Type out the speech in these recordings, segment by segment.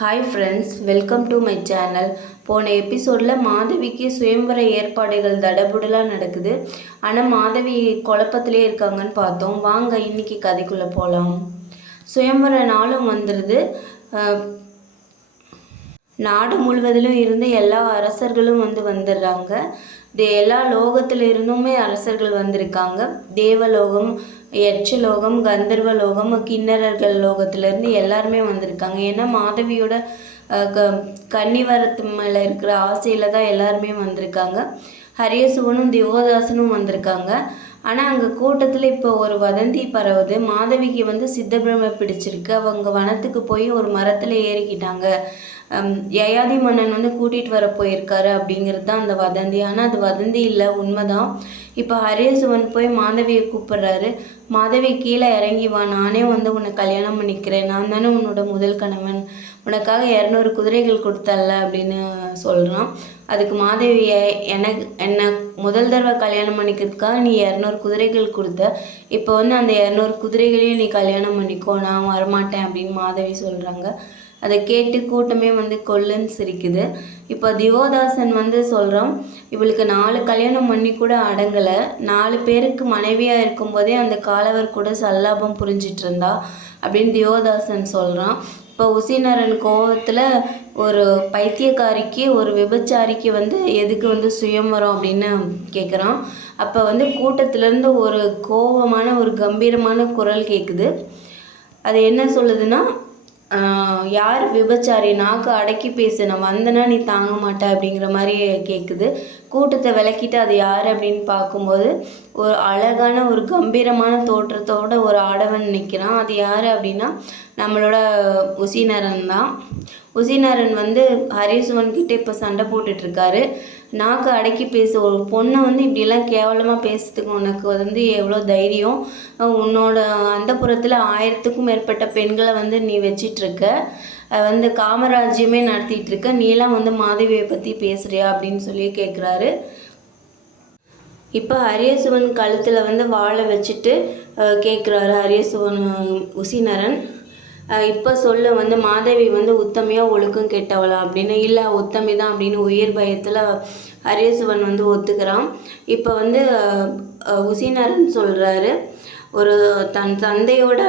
Hi friends welcome to my channel போன எபிசோடில் மாதவிக்கு சுயம்பர ஏற்பாடுகள் தடபுடலாக நடக்குது. ஆனால் மாதவி குழப்பத்திலே இருக்காங்கன்னு பார்த்தோம். வாங்க இன்னைக்கு கதைக்குள்ளே போகலாம் சுயம்பர நாளும் வந்துடுது நாடு முழுவதிலும் இருந்து எல்லா அரசர்களும் வந்து வந்துடுறாங்க. தே எல்லா லோகத்துல இருந்துமே அரசர்கள் வந்திருக்காங்க. தேவலோகம் யட்சலோகம் கந்தர்வ லோகம் கிண்ணறர்கள் லோகத்திலேருந்து எல்லாருமே வந்திருக்காங்க. ஏன்னா மாதவியோட க கன்னிவரத்து மேலே இருக்கிற ஆசையில் தான் எல்லாருமே வந்திருக்காங்க. ஹரியசுவனும் தேவதாசனும் வந்திருக்காங்க. ஆனால் அங்கே கூட்டத்தில் இப்போ ஒரு வதந்தி பரவுது. மாதவிக்கு வந்து சித்தபிரமை பிடிச்சிருக்கு. அவங்க வனத்துக்கு போய் ஒரு மரத்தில் ஏறிக்கிட்டாங்க. யயாதி மன்னன் வந்து கூட்டிகிட்டு வர போயிருக்காரு அப்படிங்கிறது தான் அந்த வதந்தி. ஆனால் அது வதந்தி இல்லை உண்மைதான். இப்போ ஹரியசுவன் போய் மாதவியை கூப்பிடுறாரு. மாதவி கீழே இறங்கி வா நானே வந்து உன்னை கல்யாணம் பண்ணிக்கிறேன். நான் தானே உன்னோட முதல் கணவன். உனக்காக இரநூறு குதிரைகள் கொடுத்தல்ல அப்படின்னு சொல்கிறான் அதுக்கு மாதவியை எனக்கு என்னை முதல் தடவை கல்யாணம் பண்ணிக்கிறதுக்காக நீ இரநூறு குதிரைகள் கொடுத்த. இப்போ வந்து அந்த இரநூறு குதிரைகளையும் நீ கல்யாணம் பண்ணிக்கோ. நான் வரமாட்டேன் அப்படின்னு மாதவி சொல்கிறாங்க அதை கேட்டு கூட்டமே வந்து கொல்லுன்னு சிரிக்குது. இப்போ தியோதாசன் வந்து சொல்கிறான் இவளுக்கு நாலு கல்யாணம் பண்ணி கூட அடங்கலை. நாலு பேருக்கு மனைவியாக இருக்கும்போதே அந்த காலவர் கூட சல்லாபம் புரிஞ்சிட்டு இருந்தா அப்படின்னு தியோதாசன் சொல்கிறான் இப்போ உசிநரன் கோவத்தில் ஒரு பைத்தியக்காரிக்கு ஒரு விபச்சாரிக்கு வந்து எதுக்கு வந்து சுயம்பரம் அப்படின்னு கேட்குறான் அப்போ வந்து கூட்டத்திலேருந்து ஒரு கோவமான ஒரு கம்பீரமான குரல் கேட்குது அது என்ன சொல்லுதுன்னா யார் விபச்சாரி? நாக்கு அடக்கி பேசின நான் வந்தனா நீ தாங்க மாட்ட அப்படிங்கிற மாதிரி கேட்குது கூட்டத்தை விளக்கிட்டு அது யார் அப்படின்னு பார்க்கும்போது ஒரு அழகான ஒரு கம்பீரமான தோற்றத்தோட ஒரு ஆடவன் நிற்கிறான் அது யார் அப்படின்னா நம்மளோட உசினரன் தான். உசினரன் வந்து ஹரிசுவன் கிட்டே இப்போ சண்டை போட்டுட்ருக்காரு. நாக்கு அடக்கி பேச ஒரு பொண்ணை வந்து இப்படிலாம் கேவலமாக பேசுறதுக்கு உனக்கு வந்து எவ்வளோ தைரியம்? உன்னோட அந்த ஆயிரத்துக்கும் மேற்பட்ட பெண்களை வந்து நீ வச்சிட்ருக்க. வந்து காமராஜ்யமே நடத்திட்டுருக்க நீலாம் வந்து மாதவியை பற்றி பேசுகிறியா அப்படின்னு சொல்லி கேட்குறாரு இப்போ ஹரியசுவன் கழுத்தில் வந்து வாழை வச்சுட்டு கேட்குறாரு ஹரியசுவன் உசினரன் இப்போ சொல்ல வந்து மாதவி வந்து உத்தமையா ஒழுக்கம் கெட்டவளா? அப்படின்னு இல்லை உத்தமி தான் அப்படின்னு உயிர் பயத்தில் ஹரியசுவன் வந்து ஒத்துக்கிறான். இப்போ வந்து அஹ், உசினரன் சொல்கிறாரு ஒரு தன் தந்தையோட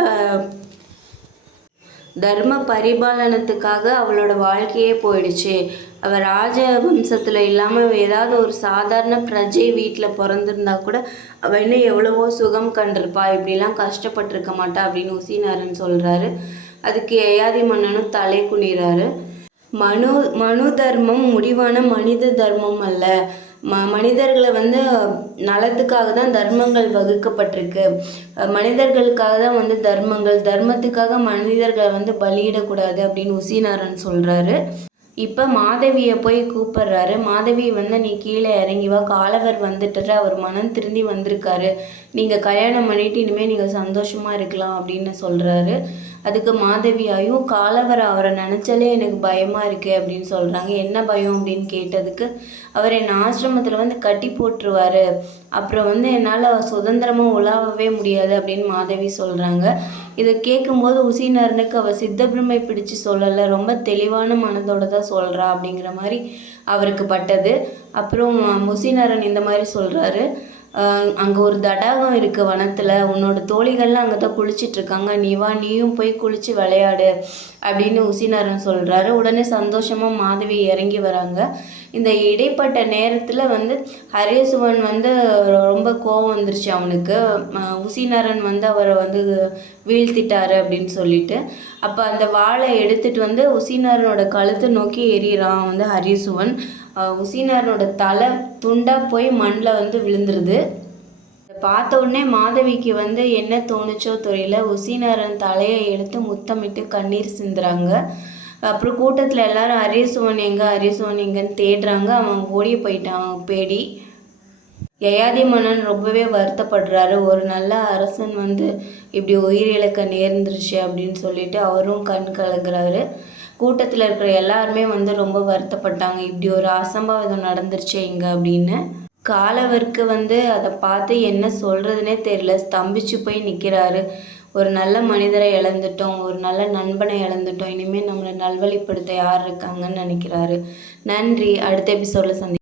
தர்ம பரிபாலனத்துக்காக அவளோட வாழ்க்கையே போயிடுச்சு. அவள் ராஜ வம்சத்தில் இல்லாமல் ஏதாவது ஒரு சாதாரண பிரஜை வீட்டில் பிறந்திருந்தா கூட அவள் இன்னும் எவ்வளவோ சுகம் கண்டிருப்பா இப்படிலாம் கஷ்டப்பட்டிருக்க மாட்டா அப்படின்னு உசினாரன் சொல்கிறாரு அதுக்கு யயாதி மன்னனும் தலை குனிறாரு. மனு மனு தர்மம் முடிவான மனித தர்மம் அல்ல. ம மனிதர்களை வந்து நலத்துக்காக தான் தர்மங்கள் வகுக்கப்பட்டிருக்கு. மனிதர்களுக்காக தான் வந்து தர்மங்கள் தர்மத்துக்காக மனிதர்களை வந்து பலியிடக்கூடாது அப்படின்னு உசினாரன் சொல்கிறாரு இப்போ மாதவியை போய் கூப்பிடுறாரு. மாதவி வந்து நீ கீழே இறங்கி வா காலவர் வந்துட்டுற அவர் மனம் திருந்தி வந்திருக்காரு. நீங்கள் கல்யாணம் பண்ணிட்டு இனிமேல் நீங்கள் சந்தோஷமாக இருக்கலாம் அப்படின்னு சொல்கிறாரு அதுக்கு மாதவி காலவர் அவரை நினச்சாலே எனக்கு பயமாக இருக்குது அப்படின்னு சொல்கிறாங்க என்ன பயம்? அப்படின்னு கேட்டதுக்கு அவர் என் ஆசிரமத்தில் வந்து கட்டி போட்டுருவாரு. அப்புறம் வந்து என்னால் சுதந்திரமாக உலாவவே முடியாது அப்படின்னு மாதவி சொல்கிறாங்க இதை கேட்கும்போது உசினரனுக்கு அவள் சித்தபிரமை பிடிச்சு சொல்லலை. ரொம்ப தெளிவான மனதோட தான் சொல்கிறா அப்படிங்கிற மாதிரி அவருக்கு பட்டது. அப்புறம் முசினரன் இந்த மாதிரி சொல்கிறாரு அங்கே ஒரு தடாகம் இருக்குது வனத்தில். உன்னோட தோழிகள்லாம் அங்கே தான் குளிச்சிட்டு இருக்காங்க நீ வா நீயும் போய் குளிச்சு விளையாடு அப்படின்னு உசிநாரன் சொல்கிறாரு உடனே சந்தோஷமாக மாதவி இறங்கி வராங்க. இந்த இடைப்பட்ட நேரத்தில் வந்து ஹரியசுவன் வந்து ரொம்ப கோவம் வந்துருச்சு அவனுக்கு. உசிநரன் வந்து அவரை வந்து வீழ்த்திட்டாரு அப்படின்னு சொல்லிட்டு. அப்போ அந்த வாழை எடுத்துட்டு வந்து உசிநரனோட கழுத்தை நோக்கி எறிகிறான் வந்து ஹரியசுவன் அஹ் உசினரனோட தலை துண்டாக போய் மண்ணில் வந்து விழுந்துருது. பார்த்த உடனே மாதவிக்கு வந்து என்ன தோணுச்சோ தெரியல. உசினரன் தலையை எடுத்து முத்தமிட்டு கண்ணீர் சிந்துறாங்க. அப்புறம் கூட்டத்தில் எல்லாரும் அரியசுவன் எங்கே? அரியசுவன் எங்கன்னு தேடுறாங்க. அவன் ஓடி போயிட்டான் பேடி. யயாதி மன்னன் ரொம்பவே வருத்தப்படுறாரு. ஒரு நல்ல அரசன் வந்து இப்படி உயிரிழக்க நேர்ந்துருச்சு அப்படின்னு சொல்லிட்டு அவரும் கண் கலங்குறாரு. கூட்டத்தில் இருக்கிற எல்லாருமே வந்து ரொம்ப வருத்தப்பட்டாங்க. இப்படி ஒரு அசம்பாவிதம் நடந்துருச்சு இங்கே அப்படின்னு. காலவருக்கு வந்து அதை பார்த்து என்ன சொல்கிறதுனே தெரியல. ஸ்தம்பிச்சு போய் நிற்கிறாரு ஒரு நல்ல மனிதரை இழந்துட்டோம் ஒரு நல்ல நண்பனை இழந்துட்டோம் இனிமேல் நம்மளை நல்வழிப்படுத்த யார் இருக்காங்கன்னு நினைக்கிறாரு. நன்றி. அடுத்த எபிசோடில் சந்தி